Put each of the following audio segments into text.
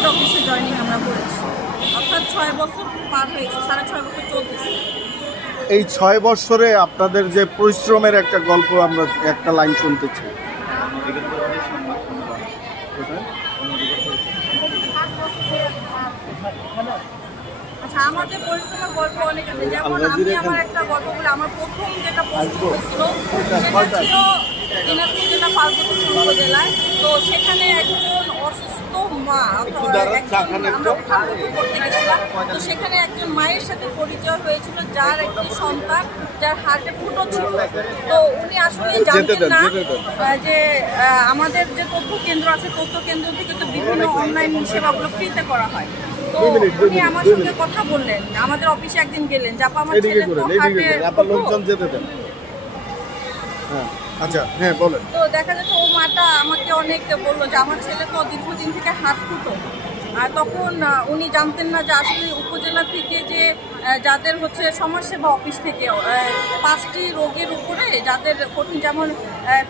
Head অফিসে joining আমরা করেছি, অর্থাৎ 6 বছর পার হয়েছে, 6.5 বছর চলতেছে। এই 6 বছরে আপনাদের যে পরিশ্রমের একটা গল্প আমরা একটা লাইন শুনতেছি। আচ্ছা, আমাদের পরিশ্রমের গল্প অনেক আছে। যেমন আমি আমার একটা গল্প বলে, আমার প্রথম যেটা পোস্টিং হয়েছিল সেটা ছিল দিনাজপুর জেলা পার্বতীপুর উপজেলায়। তো সেখানে একজন অসুস্থ মা করতে গেছিলাম। তো সেখানে একজন মায়ের সাথে পরিচয় হয়েছিল, যার একটি সন্তান যার হার্টে ফুটো ছিল। তো উনি আসলে জানতেন না যে আমাদের যে তথ্য কেন্দ্র আছে, তথ্য কেন্দ্র থেকে তো বিভিন্ন অনলাইন সেবাগুলো ফ্রিতে করা হয়। তো উনি আমার সঙ্গে কথা বললেন, আমাদের অফিসে একদিন গেলেন, যে আমার ছেলে তো হার্টে তো দেখা যাচ্ছে ও মাটা আমাকে অনেক বললো যে আমার ছেলে তো দীর্ঘদিন থেকে হাত ফুটো। আর তখন উনি জানতেন না যে আসলে উপজেলা থেকে যে যাদের হচ্ছে সমাজসেবা অফিস থেকে 5টি রোগের উপরে যাদের কঠিন, যেমন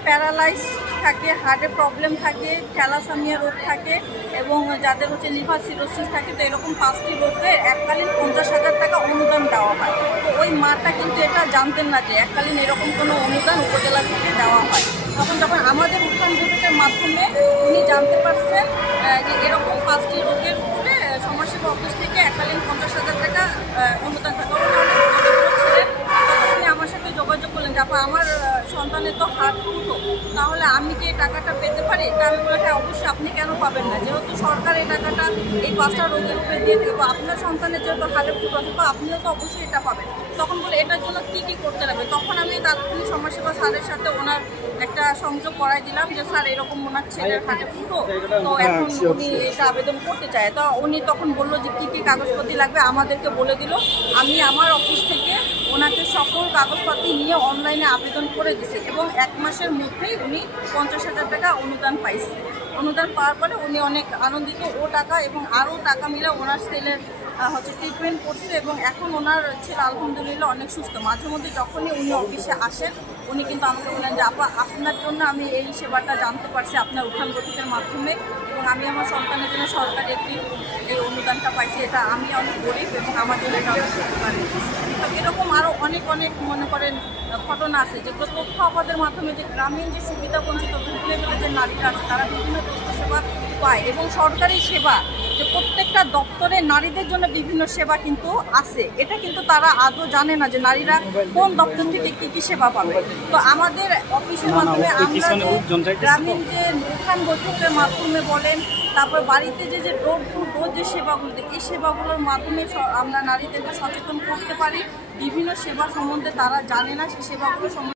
প্যারালাইজ থাকে, হার্টের প্রবলেম থাকে, থ্যালাসেমিয়া রোগ থাকে এবং যাদের হচ্ছে লিভার সিরোসিস থাকে, তো এরকম 5টি রোগের এককালীন 50,000 টাকা অনুদান দেওয়া হয়। তো ওই মাটা কিন্তু এটা জানতেন না যে এককালীন এরকম কোনো অনুদান উপজেলা থেকে দেওয়া হয়। তখন যখন আমাদের উত্থান বৈঠকের মাধ্যমে উনি জানতে পারছেন যে এরকম 5টি রোগের উপরে সমাজসেবা অফিস থেকে এককালীন 50,000 টাকা অনুদান থাকে, ছিলেন। তখন উনি আমার সাথে যোগাযোগ করলেন যে আমার সন্তানের তো হার্ট ফুটো, তাহলে আমি কি এই টাকাটা পেতে পারি? তা আমি বলে হ্যাঁ, অবশ্যই আপনি কেন পাবেন না, যেহেতু সরকার এই টাকাটা এই 5টা রোগের উপরে দিয়ে দেবো, আপনার সন্তানের যেহেতু হার্টের ফুটো আছে তো আপনিও তো অবশ্যই এটা পাবেন। তখন বলে এটার জন্য কী কী করতে হবে? তখন আমি তাৎক্ষণিক সমাজসেবা স্যারের সাথে ওনার একটা সংযোগ করাই দিলাম যে স্যার এরকম ওনার ছেলের হাতে ফুটো, তো এখন উনি এটা আবেদন করতে চায়। তো উনি তখন বললো যে কী কী কাগজপত্র লাগবে আমাদেরকে বলে দিল। আমি আমার অফিস থেকে ওনাকে সকল কাগজপত্র নিয়ে অনলাইনে আবেদন করে দিয়েছি এবং 1 মাসের মধ্যেই উনি 50,000 টাকা অনুদান পাইছে। অনুদান পাওয়ার পরে উনি অনেক আনন্দিত। ও টাকা এবং আরও টাকা মিলে ওনার ছেলের হচ্ছে ট্রিটমেন্ট করছে এবং এখন ওনার ছেলে আলহামদুলিল্লাহ অনেক সুস্থ। মাঝে মধ্যে যখনই উনি অফিসে আসেন উনি কিন্তু আমাকে বলেন যে আপা, আপনার জন্য আমি এই সেবাটা জানতে পারছি আপনার উত্থান বৈঠকের মাধ্যমে, এবং আমি আমার সন্তানের জন্য সরকারি একটি এই অনুদানটা পাইছি। এটা আমি অনেক গরিব এবং আমার জন্য এটা অনেক উপকার। তো এরকম আরও অনেক অনেক মনে করেন ঘটনা আছে যেগুলো তথ্য আপাদের মাধ্যমে যে গ্রামীণ যে সুবিধা বঞ্চিত বুথ লেভেলে যে নারীরা আছে তারা বিভিন্ন তথ্য সেবা পায় এবং সরকারি সেবা যে প্রত্যেকটা দপ্তরে নারীদের জন্য বিভিন্ন সেবা কিন্তু আছে, এটা কিন্তু তারা আদৌ জানে না যে নারীরা কোন দপ্তর থেকে কী কী সেবা পাবে। তো আমাদের অফিসের মাধ্যমে আমরা গ্রামীণ যে উত্থান বৈঠকের মাধ্যমে বলেন, তারপর বাড়িতে যে ডোর টু ডোর যে সেবাগুলো, এই সেবাগুলোর মাধ্যমে আমরা নারীদেরকে সচেতন করতে পারি। বিভিন্ন সেবা সম্বন্ধে তারা জানে না, সেই সেবাগুলো সম্বন্ধে